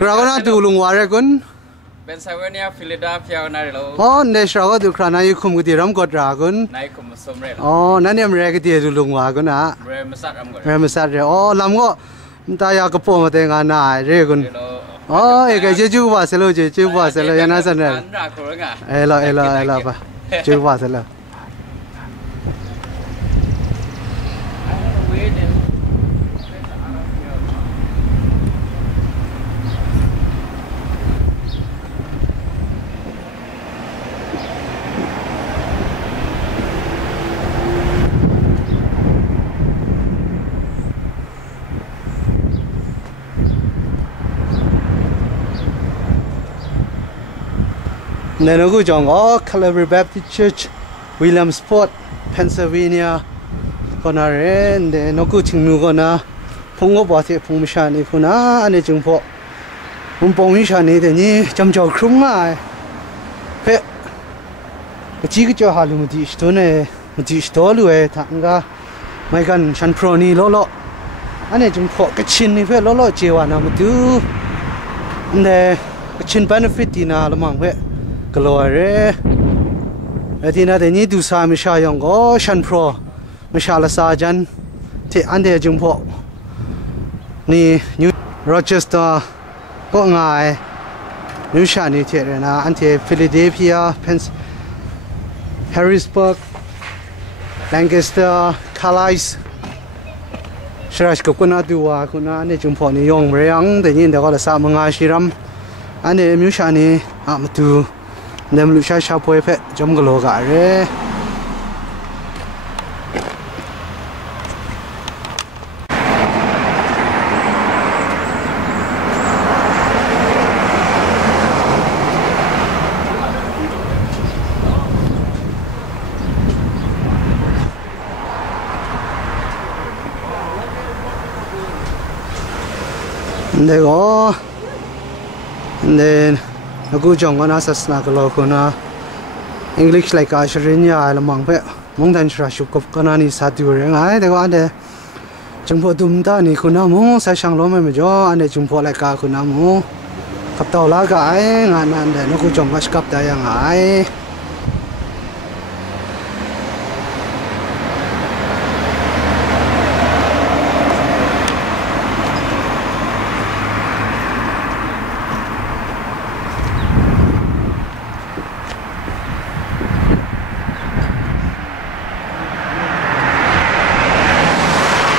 Kau nak tu lung warai kun? Pennsylvania, Philadelphia, Narilo. Oh, national tu kerana you kum kita ram kot dragon. Naik kum somrel. Oh, nani mereka dia tu lung warai kun ah. Remasat am kot. Remasat re. Oh, lam ko. Entah ya kepo mata dengan nai re kun. Oh, chyeju ba selo chyeju ba selo yang nasi ni. Elo apa? Chyeju ba selo. Then aku jong Calvary Baptist Church, Williamsport, Pennsylvania. Kona re, then aku cingnu kona Hpung buat Hpung masha ni kona ane jengpo Hpung masha ni deh ni jam jauh kerumah. Pe, kecik kecik halu mesti istone, mesti istolu tangga. Mereka shan pro ni lolo, ane jengpo Kachin ni pe lolo jewana mesti. Then Kachin benefit di na lamang pe. Galaw re, nanti nanti ni tu sah masha yawng go shan pro, masha la sajan, ti ande jumpo ni New Rochester go ngai, New shani ti na ante Philadelphia, Harrisburg, Lancaster, Karai, Sharash ko kuna dua kuna ane jumpo ni yawng merang, nanti ni dah kalau sah mengai siram, ane New shani matu. Nem lu shai shapoi pe jom galaw ga re. Ndai then aku jangan asas nak kalau kena English like Australia lamang pe mungdaw syukup kena ni satu orang ay tengok ada jumpa tumda ni kena mu saya shang lawm mejo ada jumpa like kena mu kaptau laga ay ngan anda aku jangan skap daya ay.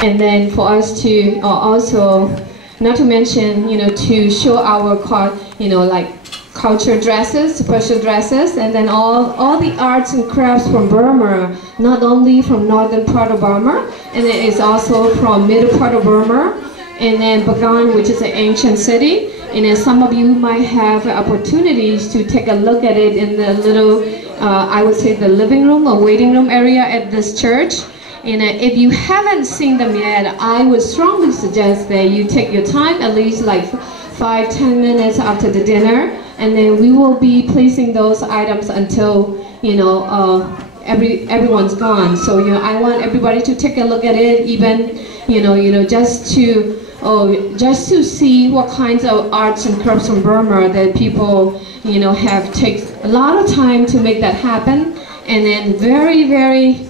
And then for us to also, not to mention, to show our, like culture dresses, special dresses, and then all the arts and crafts from Burma, not only from northern part of Burma, and then it's also from middle part of Burma, and then Bagan, which is an ancient city, and then some of you might have opportunities to take a look at it in the little, I would say the living room or waiting room area at this church. And if you haven't seen them yet, I would strongly suggest that you take your time, at least like 5-10 minutes after the dinner, and then we will be placing those items until everyone's gone. So I want everybody to take a look at it, even just to see what kinds of arts and crafts from Burma that people have taken a lot of time to make that happen, and then very, very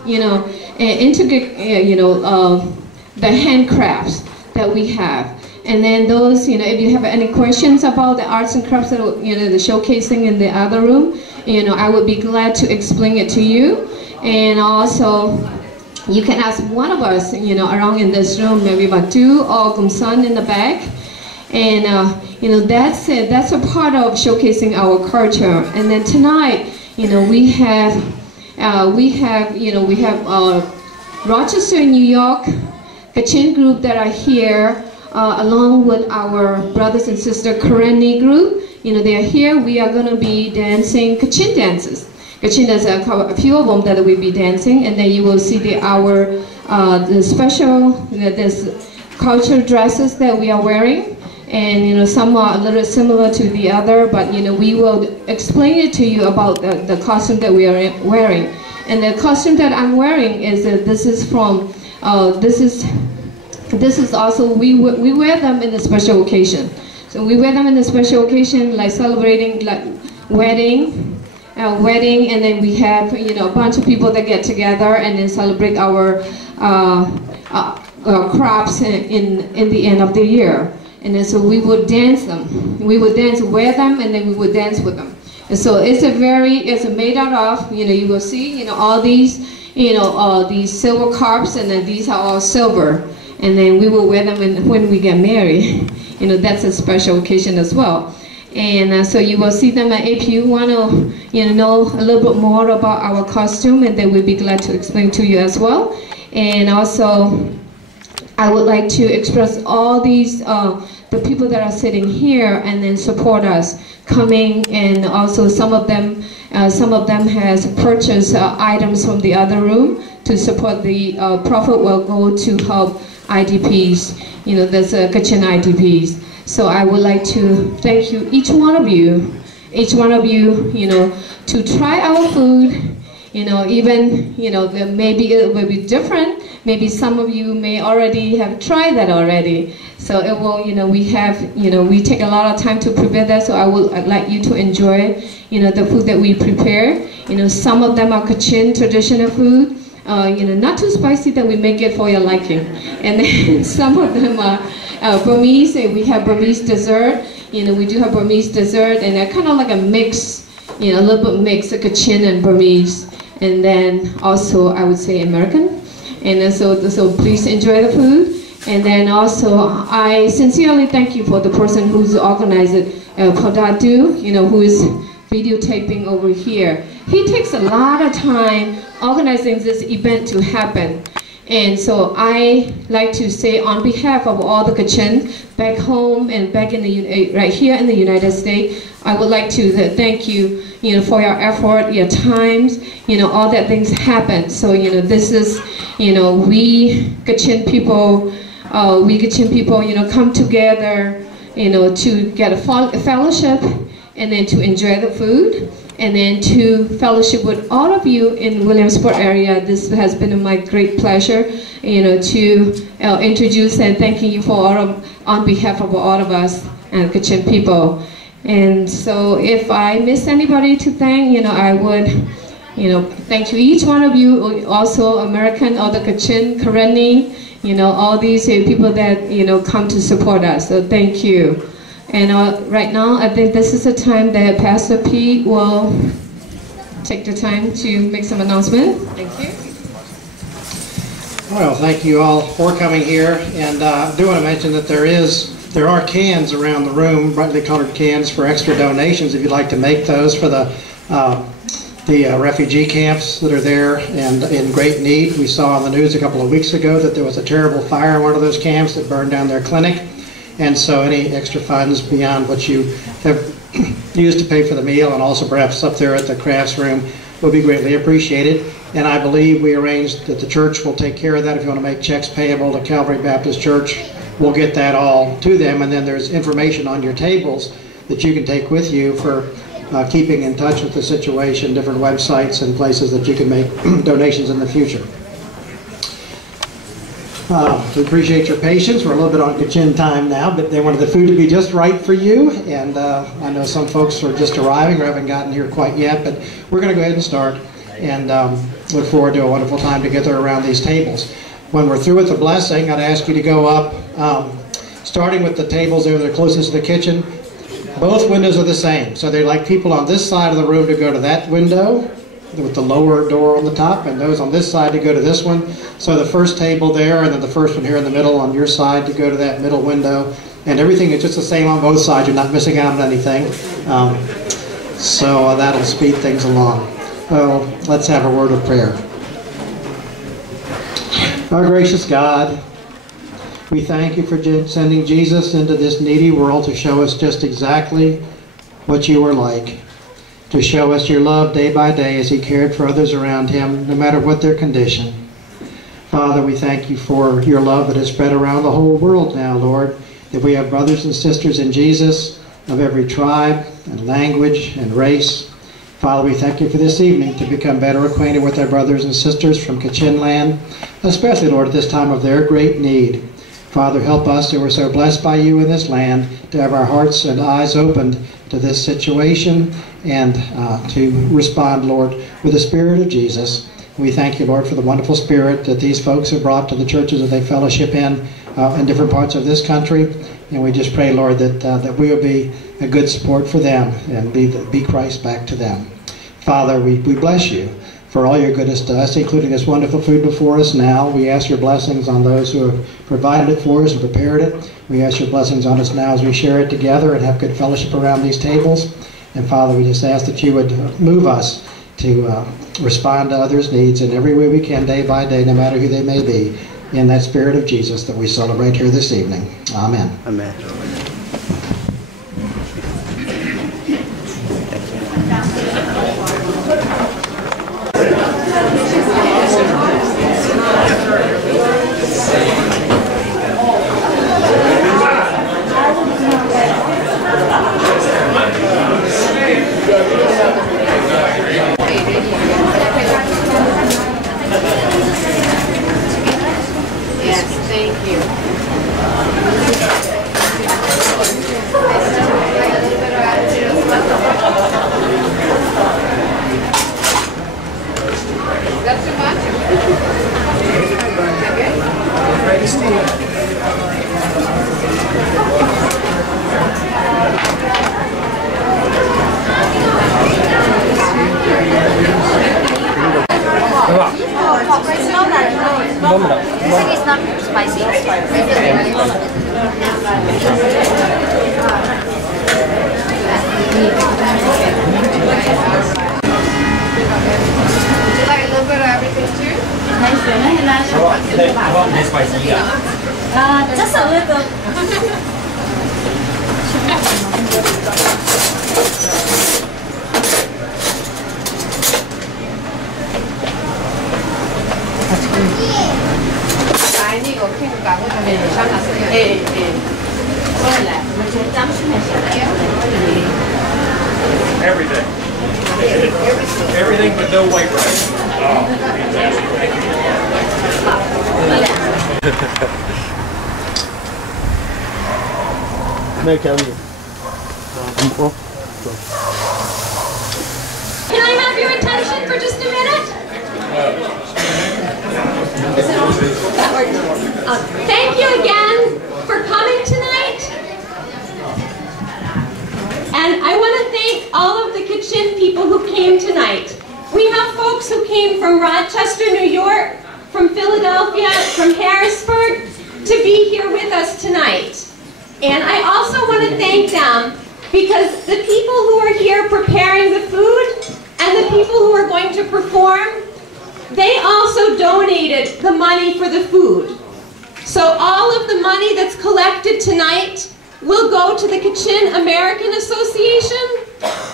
integrate the handcrafts that we have. And then those, if you have any questions about the arts and crafts that the showcasing in the other room, I would be glad to explain it to you. And also you can ask one of us around in this room, maybe matu or gumsan in the back. And that's it, that's a part of showcasing our culture. And then tonight we have Rochester, New York, Kachin group that are here, along with our brothers and sister Karai group. They are here. We are going to be dancing Kachin dances. Kachin, there's a few of them that we'll be dancing, and then you will see the special, this cultural dresses that we are wearing. And some are a little similar to the other, but we will explain it to you about the costume that we are wearing. And the costume that I'm wearing is this is from this is also, we wear them in a special occasion. So we wear them in a special occasion, like celebrating like wedding, and then we have, you know, a bunch of people that get together and then celebrate our crops in the end of the year. And then so we would dance them. We would dance, wear them, and then we would dance with them. And so it's made out of, you know, you will see, you know, all these, you know, these silver cups, and then these are all silver. And then we will wear them when we get married. You know, that's a special occasion as well. And so you will see them. If you want to, you know a little bit more about our costume, and then we'll be glad to explain to you as well. And also, I would like to express all these, the people that are sitting here and then support us coming, and also some of them has purchased items from the other room to support the profit will go to help IDPs, you know, there's Kachin IDPs. So I would like to thank you, each one of you, you know, to try our food. You know, even, you know, maybe it will be different. Maybe some of you may already have tried that already. So it will, you know, we take a lot of time to prepare that. So I'd like you to enjoy, you know, the food that we prepare. You know, some of them are Kachin traditional food. You know, not too spicy, that we make it for your liking. And then some of them are Burmese. We have Burmese dessert. You know, we do have Burmese dessert, and they're kind of like a mix, you know, a little bit mix of Kachin and Burmese. And then also, I would say American. And then so please enjoy the food. And then also, I sincerely thank you for the person who's organized it, Podatu, you know, who is videotaping over here. He takes a lot of time organizing this event to happen. And so I like to say, on behalf of all the Kachin back home and back in the right here in the United States, I would like to thank you, you know, for your effort, your times, you know, all that things happen. So, you know, this is, you know, we Kachin people, you know, come together, you know, to get a fellowship, and then to enjoy the food, and then to fellowship with all of you in Williamsport area. This has been my great pleasure, you know, to introduce and thanking you for on behalf of all of us and Kachin people. And so if I miss anybody to thank, you know, I would, you know, thank you, each one of you, also American or the Kachin, Kareni, you know, all these people that, you know, come to support us. So thank you. And right now, I think this is the time that Pastor Pete will take the time to make some announcement. Thank you. Well, thank you all for coming here. And I do want to mention that there are cans around the room, brightly colored cans for extra donations if you'd like to make those for the refugee camps that are there and in great need. We saw on the news a couple of weeks ago that there was a terrible fire in one of those camps that burned down their clinic. And so any extra funds beyond what you have used to pay for the meal, and also perhaps up there at the crafts room, will be greatly appreciated. And I believe we arranged that the church will take care of that. If you want to make checks payable to Calvary Baptist Church, we'll get that all to them. And then there's information on your tables that you can take with you for keeping in touch with the situation, different websites and places that you can make donations in the future. We appreciate your patience. We're a little bit on Kachin time now, but they wanted the food to be just right for you. And I know some folks are just arriving or haven't gotten here quite yet, but we're going to go ahead and start, and look forward to a wonderful time together around these tables. When we're through with the blessing, I'd ask you to go up, starting with the tables there that are closest to the kitchen. Both windows are the same, so they'd like people on this side of the room to go to that window with the lower door on the top, and those on this side to go to this one. So the first table there, and then the first one here in the middle on your side to go to that middle window. And everything is just the same on both sides. You're not missing out on anything. So that'll speed things along. Well, let's have a word of prayer. Our gracious God, we thank you for sending Jesus into this needy world to show us just exactly what you were like, to show us your love day by day as he cared for others around him, no matter what their condition. Father, we thank you for your love that has spread around the whole world now, Lord, that we have brothers and sisters in Jesus of every tribe and language and race. Father, we thank you for this evening to become better acquainted with our brothers and sisters from Kachin land, especially, Lord, at this time of their great need. Father, help us, who are so blessed by you in this land, to have our hearts and eyes opened to this situation and to respond, Lord, with the Spirit of Jesus. We thank you, Lord, for the wonderful spirit that these folks have brought to the churches that they fellowship in different parts of this country. And we just pray, Lord, that we will be a good support for them and be Christ back to them. Father, we bless you for all your goodness to us, including this wonderful food before us now. We ask your blessings on those who have provided it for us and prepared it. We ask your blessings on us now as we share it together and have good fellowship around these tables. And Father, we just ask that you would move us to respond to others' needs in every way we can, day by day, no matter who they may be, in that Spirit of Jesus that we celebrate here this evening. Amen. Amen. It's not spicy. Just a little. Everything. Everything but no white rice. Oh, fantastic. Thank you. Can I have your attention for just a minute? Thank you again for coming tonight. And I want to thank all of the Kachin people who came tonight. We have folks who came from Rochester, New York, from Philadelphia, from Harrisburg, to be here with us tonight. And I also want to thank them because the people who are here preparing the food and the people who are going to perform, they also donated the money for the food. So all of the money that's collected tonight will go to the Kachin American Association,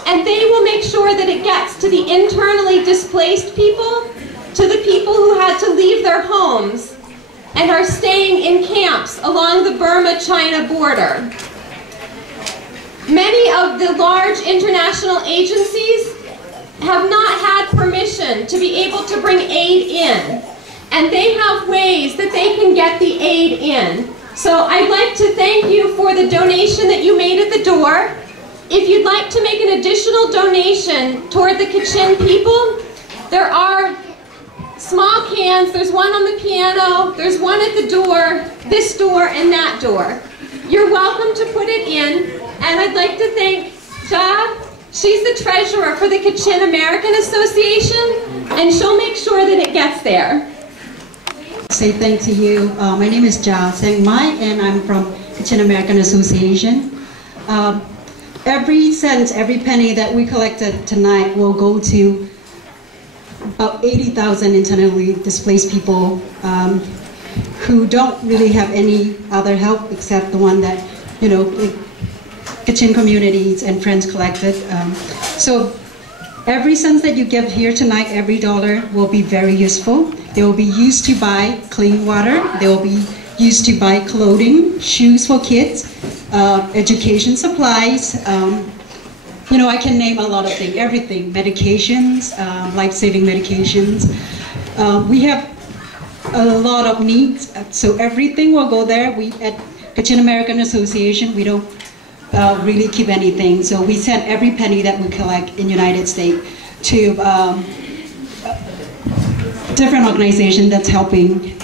and they will make sure that it gets to the internally displaced people, to the people who had to leave their homes and are staying in camps along the Burma-China border. Many of the large international agencies have not had permission to be able to bring aid in, and they have ways that they can get the aid in. So I'd like to thank you for the donation that you made at the door. If you'd like to make an additional donation toward the Kachin people, there are small cans. There's one on the piano, there's one at the door, this door, and that door. You're welcome to put it in, and I'd like to thank Ja. She's the treasurer for the Kachin American Association, and she'll make sure that it gets there. Say thank to you. My name is Ja Gumhpraw, and I'm from Kachin American Association. Every cent, every penny that we collected tonight will go to about 80,000 internally displaced people who don't really have any other help except the one that, you know, Kachin communities and friends collected. So every cent that you give here tonight, every dollar will be very useful. They will be used to buy clean water. They will be used to buy clothing, shoes for kids, education supplies, you know, I can name a lot of things, everything, medications, life-saving medications. We have a lot of needs, so everything will go there. We at Kachin American Association, we don't really keep anything, so we send every penny that we collect in United States to different organizations that's helping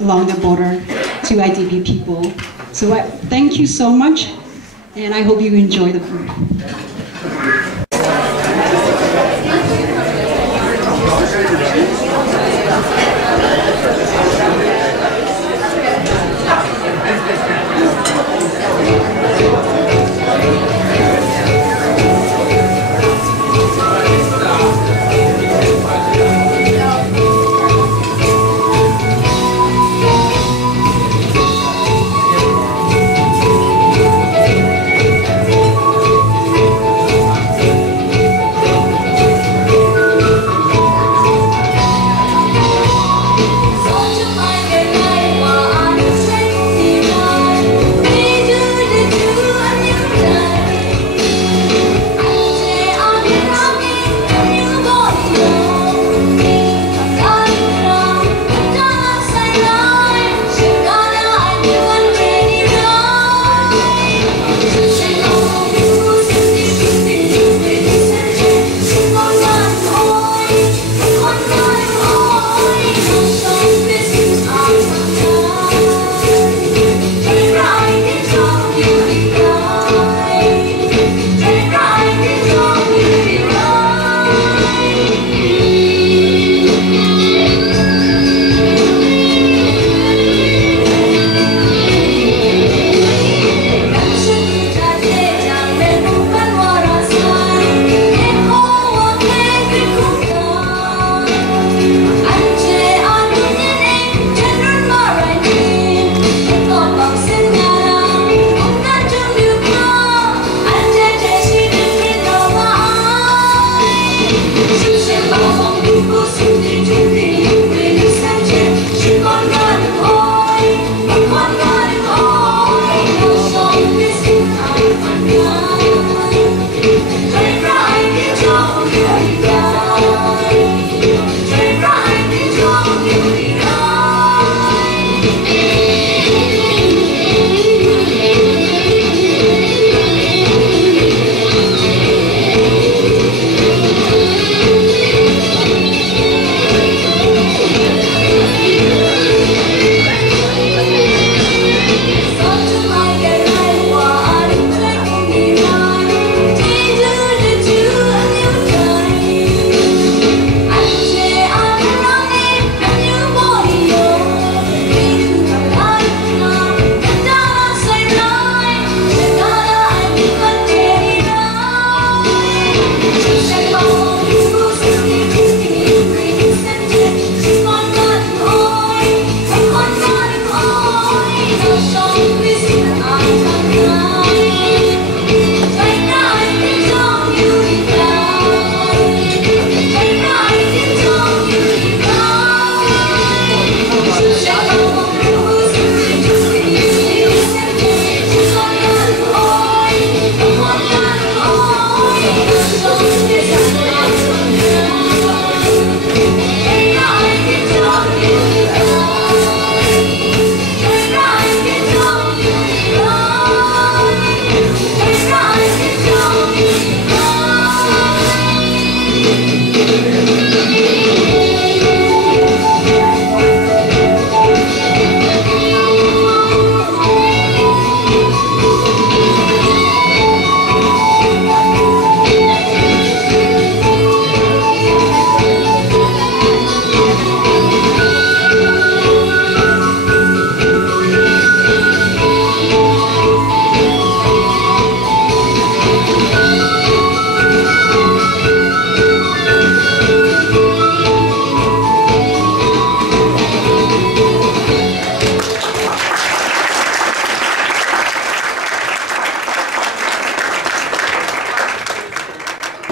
along the border to IDP people. So thank you so much, and I hope you enjoy the food.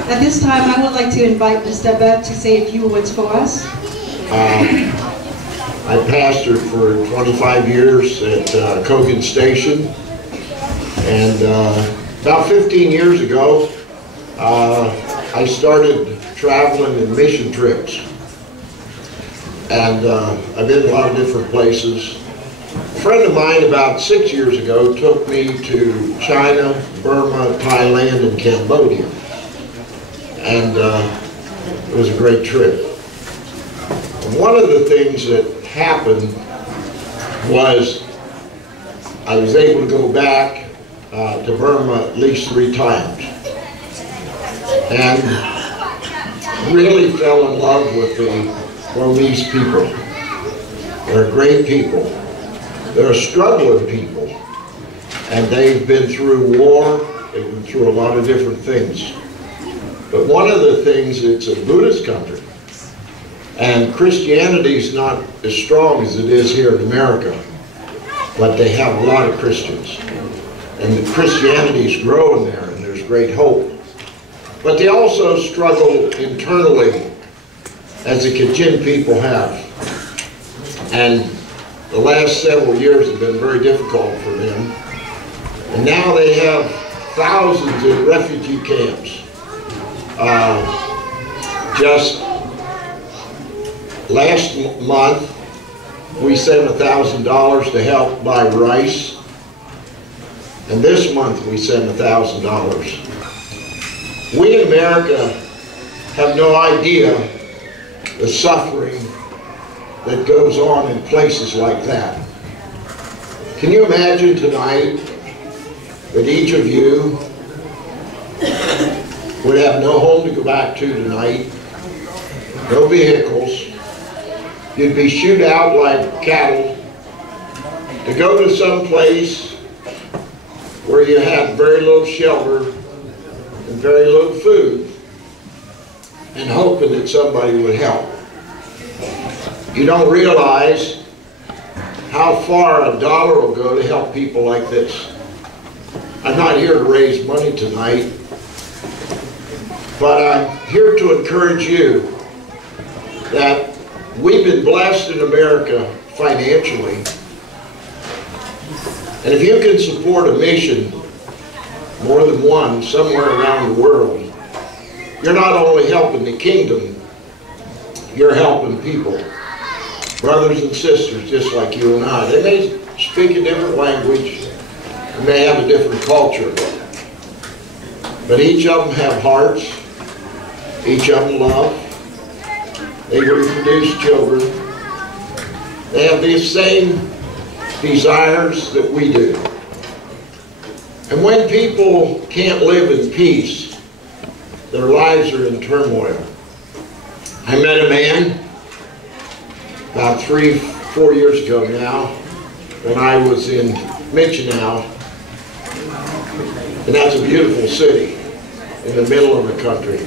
At this time, I would like to invite Mr. Bev to say a few words for us. I pastored for 25 years at Kogan Station, and about 15 years ago, I started traveling in mission trips. And I've been in a lot of different places. A friend of mine about 6 years ago took me to China, Burma, Thailand, and Cambodia. And it was a great trip. And one of the things that happened was I was able to go back to Burma at least 3 times. And really fell in love with the Burmese people. They're great people. They're struggling people. And they've been through war, they've been through a lot of different things. But one of the things, it's a Buddhist country. And Christianity is not as strong as it is here in America. But they have a lot of Christians. And the Christianity is growing there, and there's great hope. But they also struggle internally, as the Kachin people have. And the last several years have been very difficult for them. And now they have thousands in refugee camps. Just last month, we sent $1,000 to help buy rice. And this month we sent $1,000. We in America have no idea the suffering that goes on in places like that. Can you imagine tonight that each of you would have no home to go back to tonight, no vehicles, you'd be shooed out like cattle to go to some place where you had very little shelter and very little food, and hoping that somebody would help. You don't realize how far a dollar will go to help people like this. I'm not here to raise money tonight, but I'm here to encourage you that we've been blessed in America financially. And if you can support a mission, more than one, somewhere around the world, you're not only helping the kingdom, you're helping people. Brothers and sisters just like you and I. They may speak a different language, they may have a different culture, but each of them have hearts, each of them love, they reproduce children, they have these same desires that we do. And when people can't live in peace, their lives are in turmoil. I met a man about 3-4 years ago now when I was in Michigan, and that's a beautiful city in the middle of the country.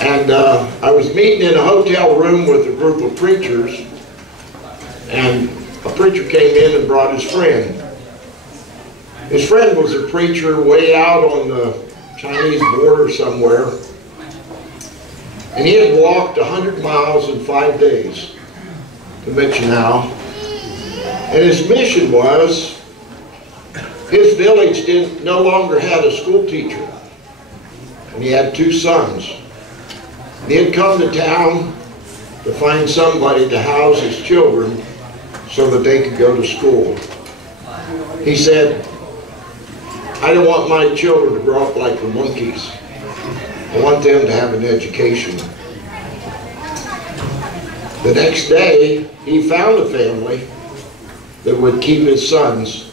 And I was meeting in a hotel room with a group of preachers, and a preacher came in and brought his friend. His friend was a preacher way out on the Chinese border somewhere, and he had walked 100 miles in 5 days to Michigan. And his mission was, his village no longer had a school teacher, and he had 2 sons. He had come to town to find somebody to house his children so that they could go to school. He said, I don't want my children to grow up like the monkeys. I want them to have an education. The next day, he found a family that would keep his sons.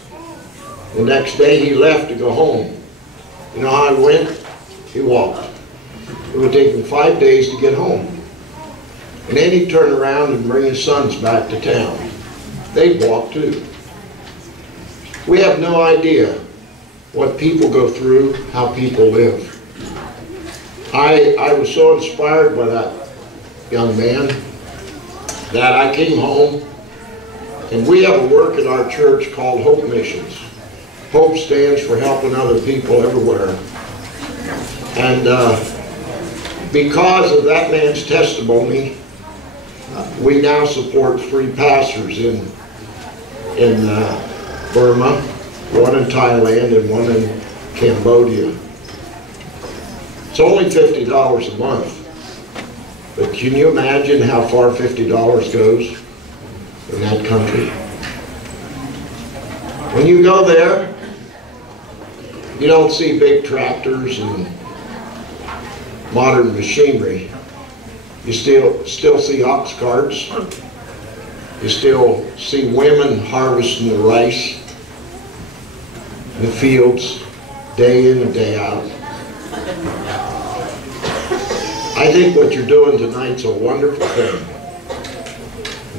The next day, he left to go home. You know how he went? He walked. It would take him 5 days to get home. And then he'd turn around and bring his sons back to town. They'd walk too. We have no idea what people go through, how people live. I was so inspired by that young man that I came home, and we have a work at our church called Hope Missions. Hope stands for helping other people everywhere. And because of that man's testimony, we now support 3 pastors in Burma, 1 in Thailand and 1 in Cambodia. It's only $50 a month. But can you imagine how far $50 goes in that country? When you go there, you don't see big tractors and modern machinery. You still see ox carts. You still see women harvesting the rice in the fields day in and day out. I think what you're doing tonight's a wonderful thing.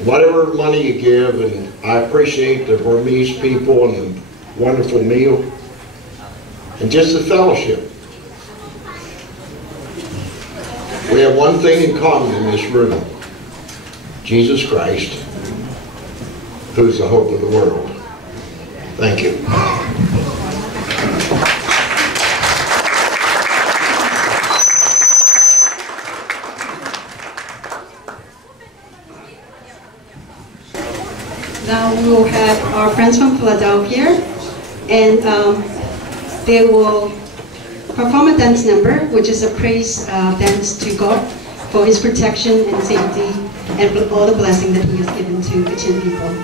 Whatever money you give, and I appreciate the Burmese people and the wonderful meal, and just the fellowship. We have one thing in common in this room: Jesus Christ, who's the hope of the world. Thank you. Now we will have our friends from Philadelphia, and they will perform a dance number, which is a praise dance to God for His protection and safety and for all the blessing that He has given to Kachin people.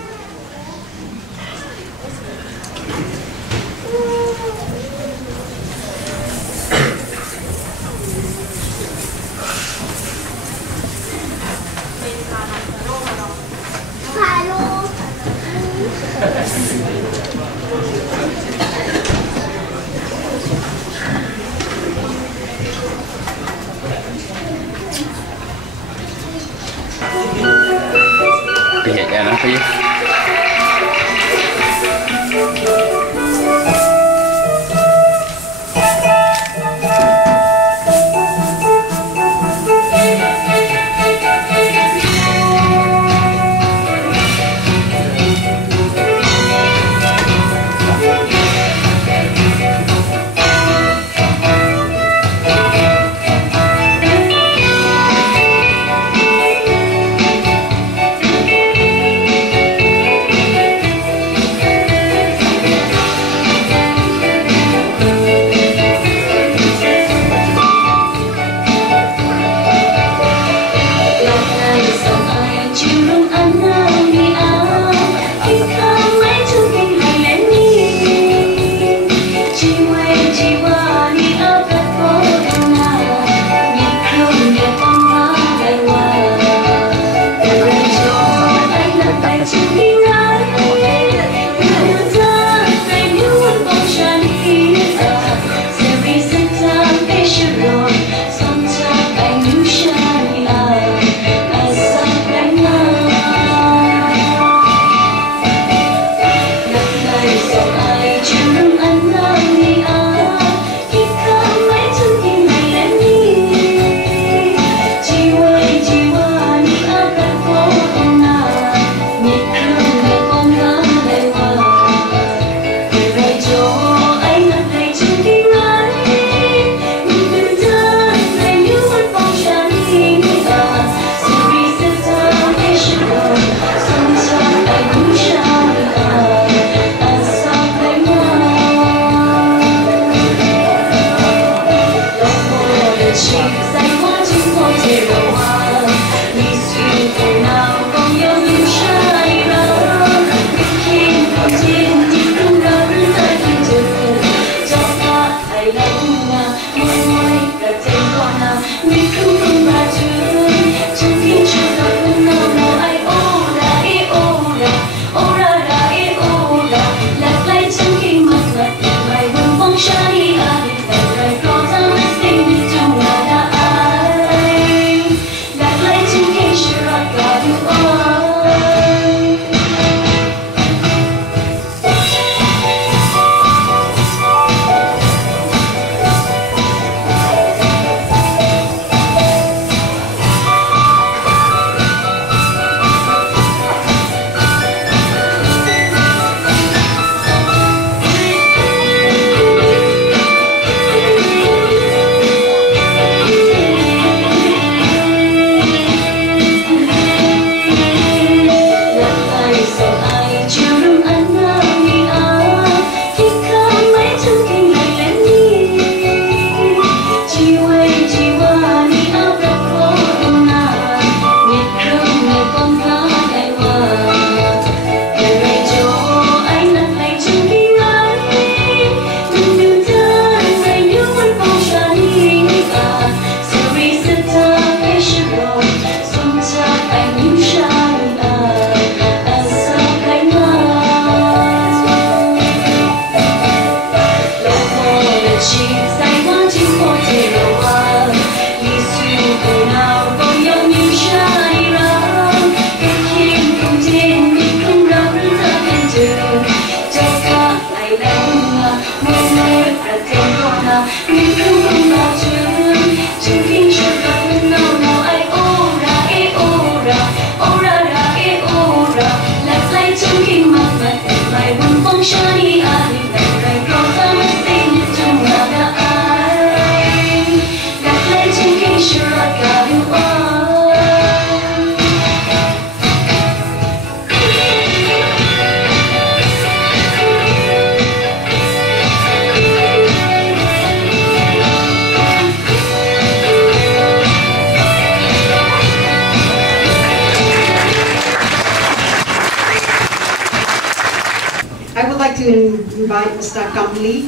like to invite Mr. Kamli.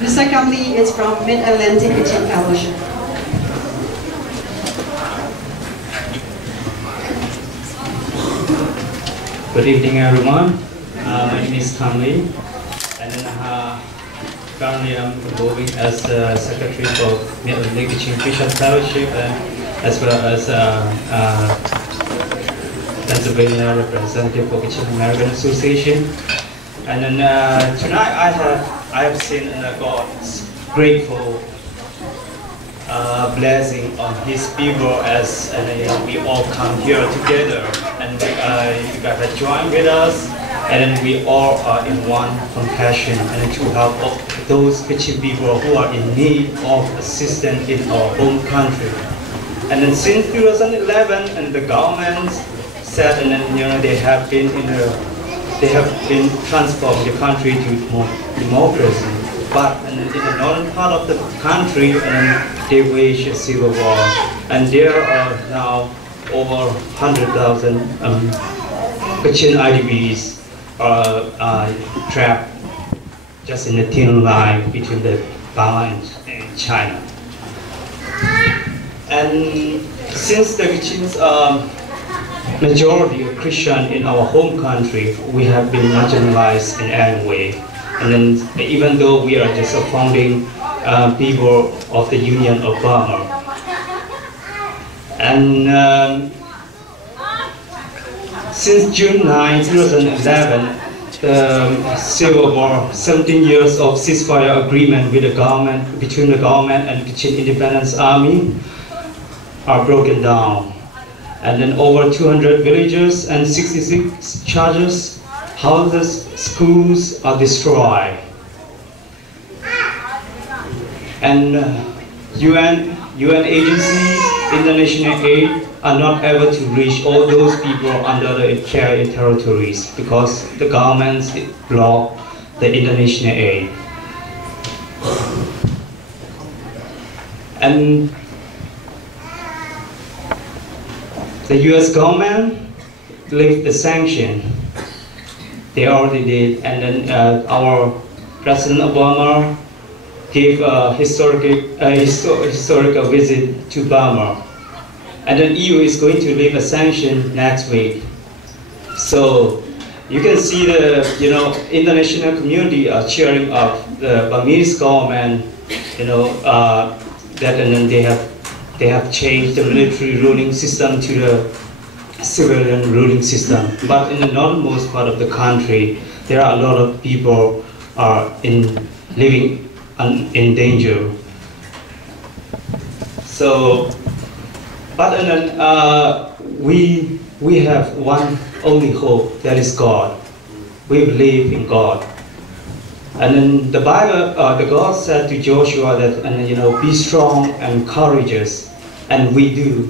Mr. Kamli is from Mid-Atlantic Kachin Fellowship. Good evening, everyone. My name is Kamli, and then currently I'm working as the secretary for Mid-Atlantic Kachin Fellowship, as well as Pennsylvania representative for Kachin American Association. And then tonight I have seen God's grateful blessing on His people as we all come here together, and you guys have joined with us, and then we all are in one compassion and to help those Kachin people who are in need of assistance in our home country. And then since 2011, and the government said, and then they have been transformed the country to more democracy. But in the northern part of the country, they wage a civil war, and there are now over 100,000 Kachin IDPs trapped just in a thin line between the Burma and China. And since the Kachins majority of Christian in our home country, we have been marginalized in any way. And then even though we are just a founding people of the Union of Burma. And since June 9, 2011, the civil war, 17 years of ceasefire agreement with the government, between the government and Kachin Independence Army are broken down. And then over 200 villages and 66 churches, houses, schools are destroyed. And UN agencies, international aid are not able to reach all those people under the carrier territories because the governments block the international aid. And the US government lifted the sanction. They already did, and then our President Obama gave a historical visit to Burma. And then EU is going to lift a sanction next week. So you can see the international community are cheering up the Burmese government. That and then they have changed the military ruling system to the civilian ruling system. But in the northernmost part of the country, there are a lot of people are living in danger. So, but we have one only hope, that is God. We believe in God. And then the Bible, the God said to Joshua that, be strong and courageous, and we do.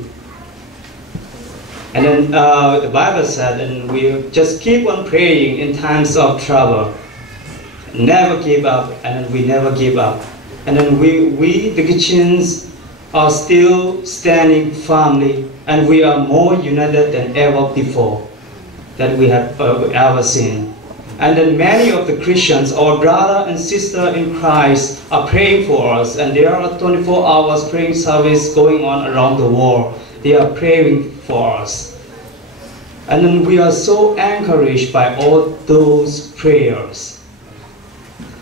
And then the Bible said, and we just keep on praying in times of trouble. Never give up, and we never give up. And then we the Kachins, are still standing firmly, and we are more united than ever before that we have ever seen. And then many of the Christians, our brother and sister in Christ, are praying for us, and there are 24 hours praying service going on around the world. They are praying for us. And then we are so encouraged by all those prayers.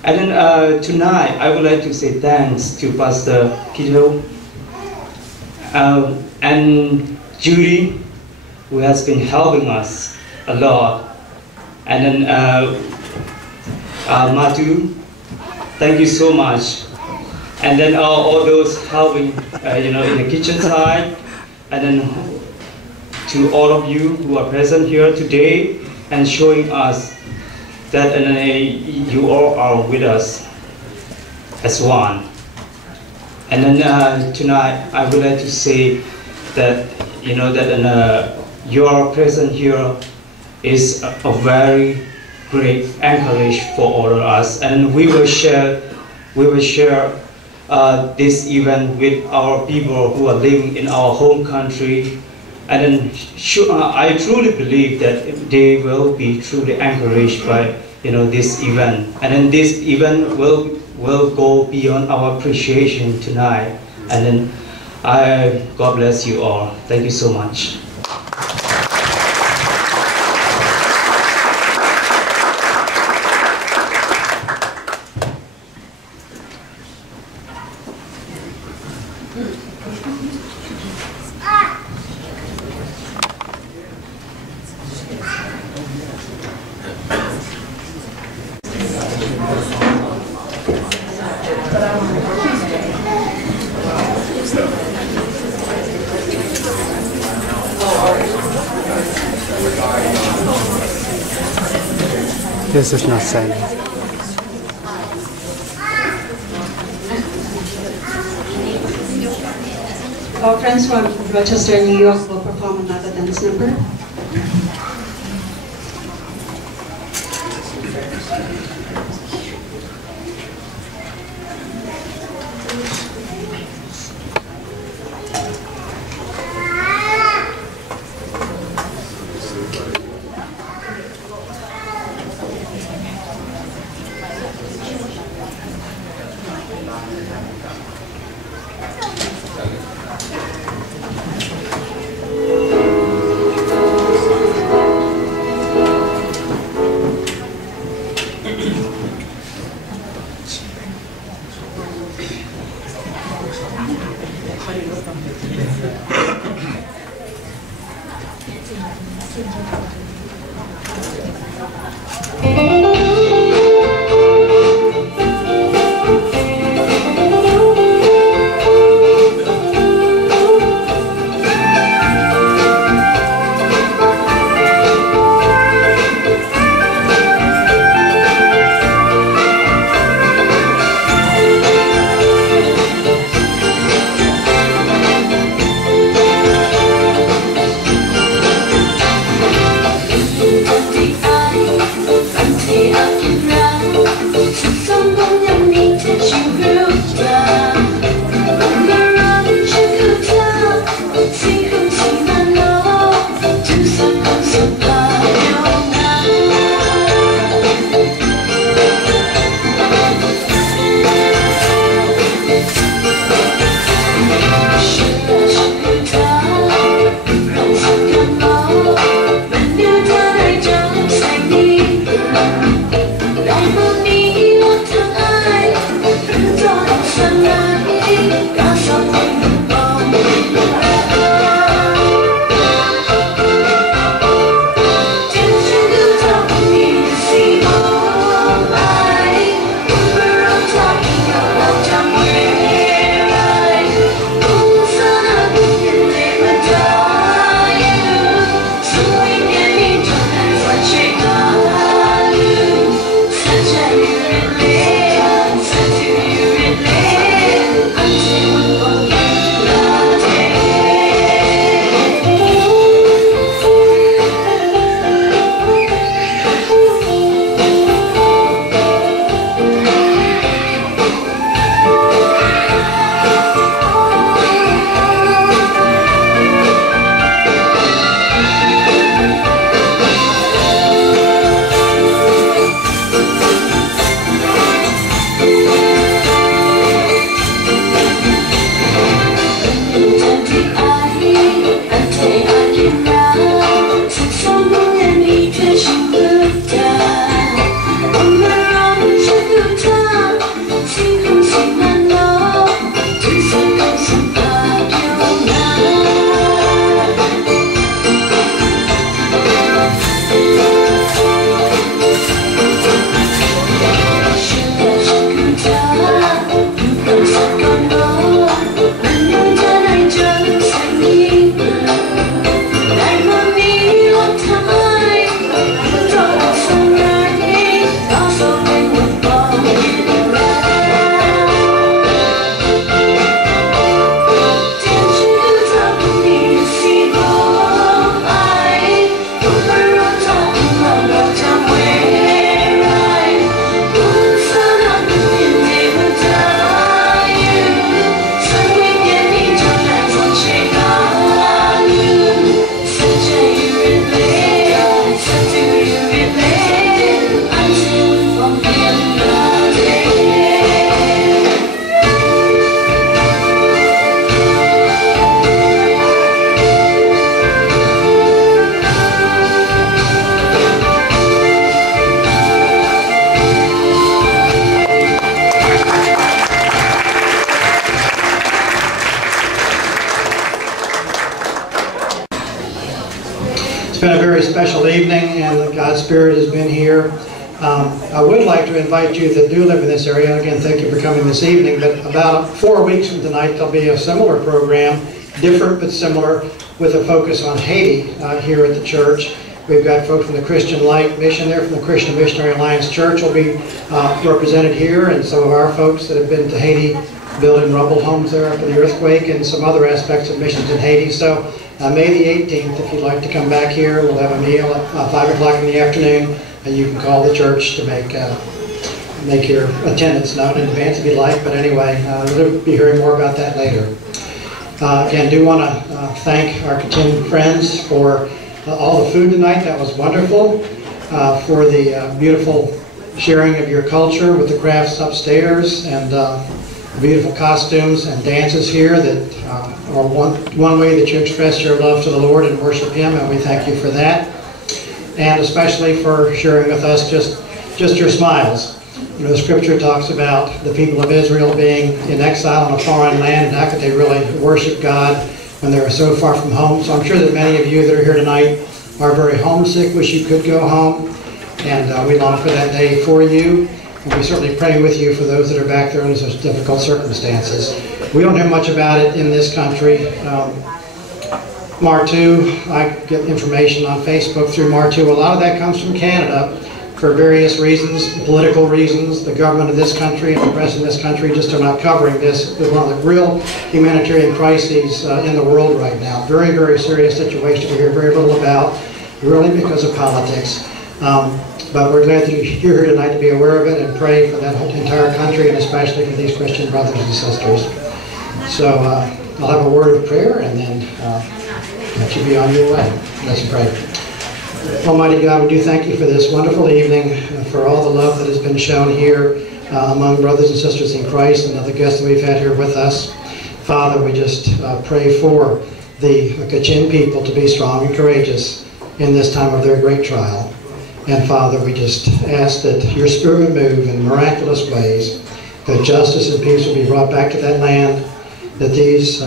And then tonight, I would like to say thanks to Pastor Kiddo and Judy, who has been helping us a lot. And then Matu, thank you so much. And then all those helping, in the kitchen side. And then to all of you who are present here today and showing us that you all are with us as one. And then tonight, I would like to say that your presence here is a very great encouragement for all of us, and we will share this event with our people who are living in our home country, And then I truly believe that they will be truly encouraged by this event. And then this event will go beyond our appreciation tonight. And then God bless you all. Thank you so much. This is not shani. Our friends from Rochester, New York will perform another dance number. It's been a very special evening, and God's Spirit has been here. I would like to invite you that do live in this area. Again, thank you for coming this evening. But about 4 weeks from tonight, there'll be a similar program, different but similar, with a focus on Haiti here at the church. We've got folks from the Christian Light Mission there, from the Christian Missionary Alliance Church will be represented here, and some of our folks that have been to Haiti building rubble homes there after the earthquake, and some other aspects of missions in Haiti. So May the 18th, if you'd like to come back here, we'll have a meal at 5 o'clock in the afternoon, and you can call the church to make your attendance known in advance if you'd like. But anyway, we'll be hearing more about that later. Again, do want to thank our Kachin friends for all the food tonight. That was wonderful. For the beautiful sharing of your culture with the crafts upstairs, and beautiful costumes and dances here that are one way that you express your love to the Lord and worship Him, and we thank you for that. And especially for sharing with us just your smiles. You know, the scripture talks about the people of Israel being in exile in a foreign land, and how could they really worship God when they were so far from home. So I'm sure that many of you that are here tonight are very homesick, wish you could go home, and we long for that day for you. And we certainly pray with you for those that are back there in such difficult circumstances. We don't hear much about it in this country. Matu, I get information on Facebook through Matu. A lot of that comes from Canada for various reasons, political reasons. The government of this country and the press in this country just are not covering this. It's one of the real humanitarian crises in the world right now. Very, very serious situation we hear very little about, really because of politics. But we're glad that you're here tonight to be aware of it and pray for that entire country, and especially for these Christian brothers and sisters. So I'll have a word of prayer, and then let you be on your way. Let's pray. Almighty God, we do thank you for this wonderful evening, for all the love that has been shown here among brothers and sisters in Christ, and other guests that we've had here with us. Father, we just pray for the Kachin people to be strong and courageous in this time of their great trial. And Father, we just ask that your Spirit would move in miraculous ways, that justice and peace will be brought back to that land, that these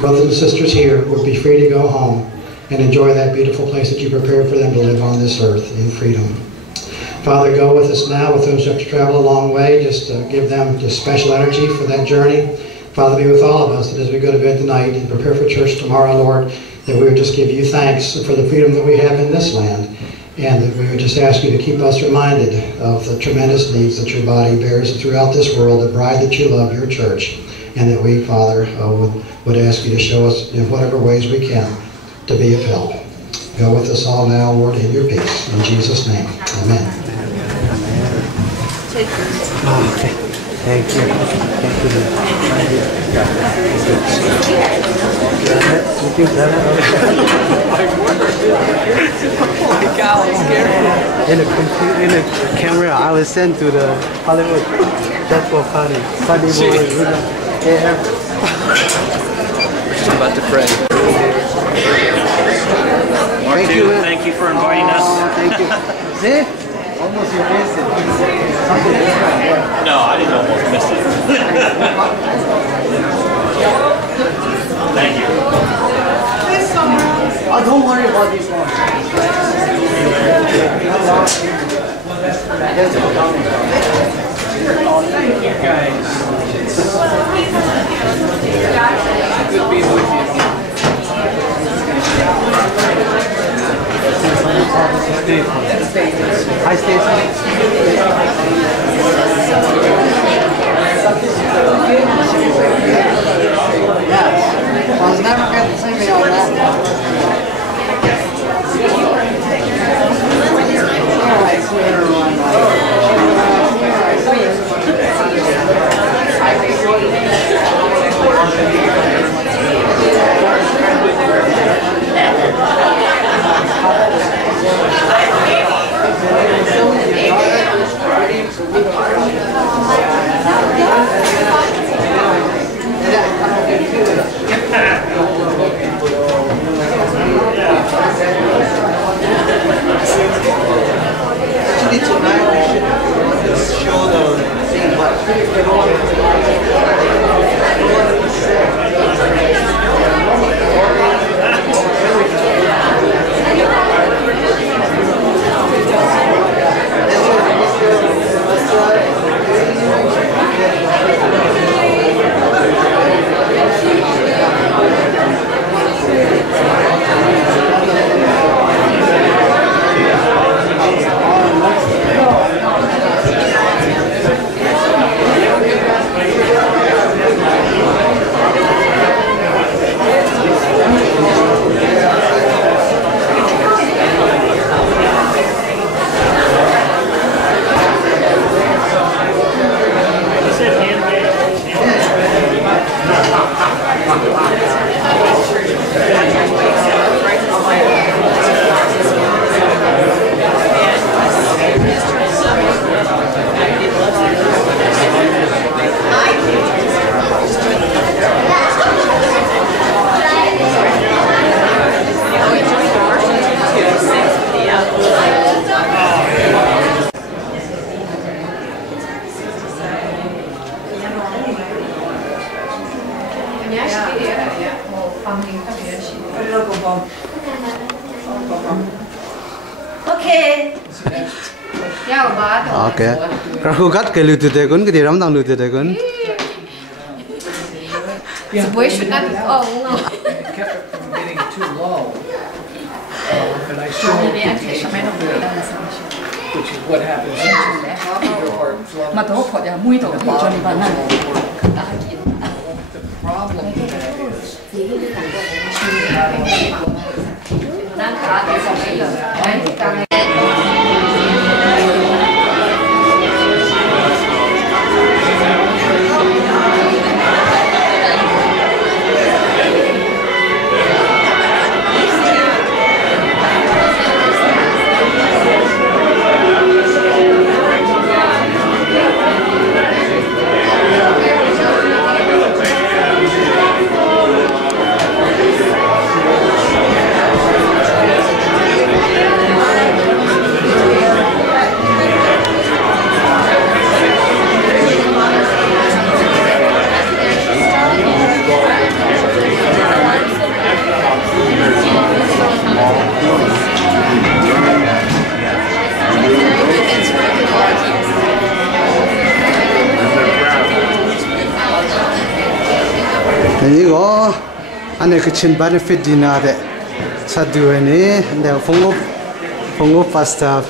brothers and sisters here would be free to go home and enjoy that beautiful place that you prepared for them to live on this earth in freedom. Father, go with us now, with those who have to travel a long way. Just give them just special energy for that journey. Father, be with all of us, that as we go to bed tonight and prepare for church tomorrow, Lord, that we would just give you thanks for the freedom that we have in this land, and that we would just ask you to keep us reminded of the tremendous needs that your body bears throughout this world, the bride that you love, your church, and that we, Father, would ask you to show us in whatever ways we can to be of help. Go with us all now, Lord, in your peace. In Jesus' name, amen. Okay. Thank you. Thank you. In a camera, I was sent to the Hollywood. That's for funny. Funny movie. I'm about to pray. Thank you. Thank you for inviting us. Thank you. See? Almost you missed it. Something different. No, I didn't almost miss it. Thank you. Oh, don't worry about this one. Oh, thank you guys. Good being with you. Hi, Stacy. Yes. I was never going to see me on that. Okay. Okay. Kalau kat ke lutu deh kun, kita ram tang lutu deh kun. Sebuah sudah It kept it from getting too low. And I still which is what happens your heart flowing. The problem with that is 이거 안에 그친 benefit dinner 사두에니 내가 봉급 파스타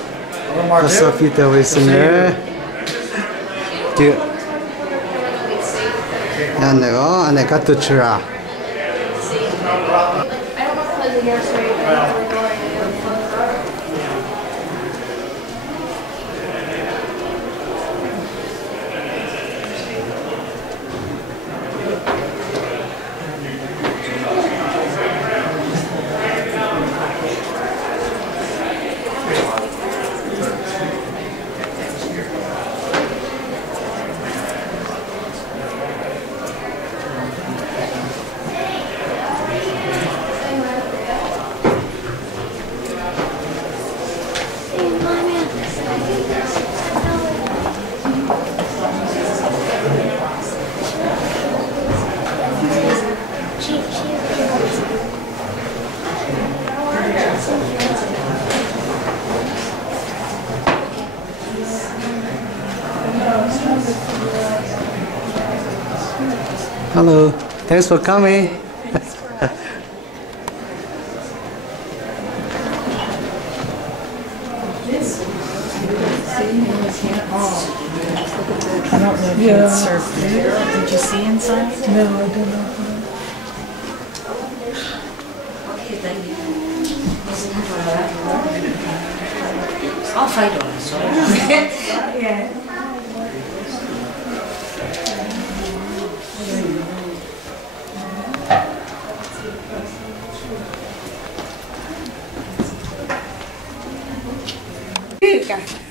피타 웨스네 내가 안에 갖다 주라 Hello, thanks for coming. I don't know if you would serve food. Did you see inside? No, I don't know. Okay, thank you. I'll fight on this one. Yeah. Good guy.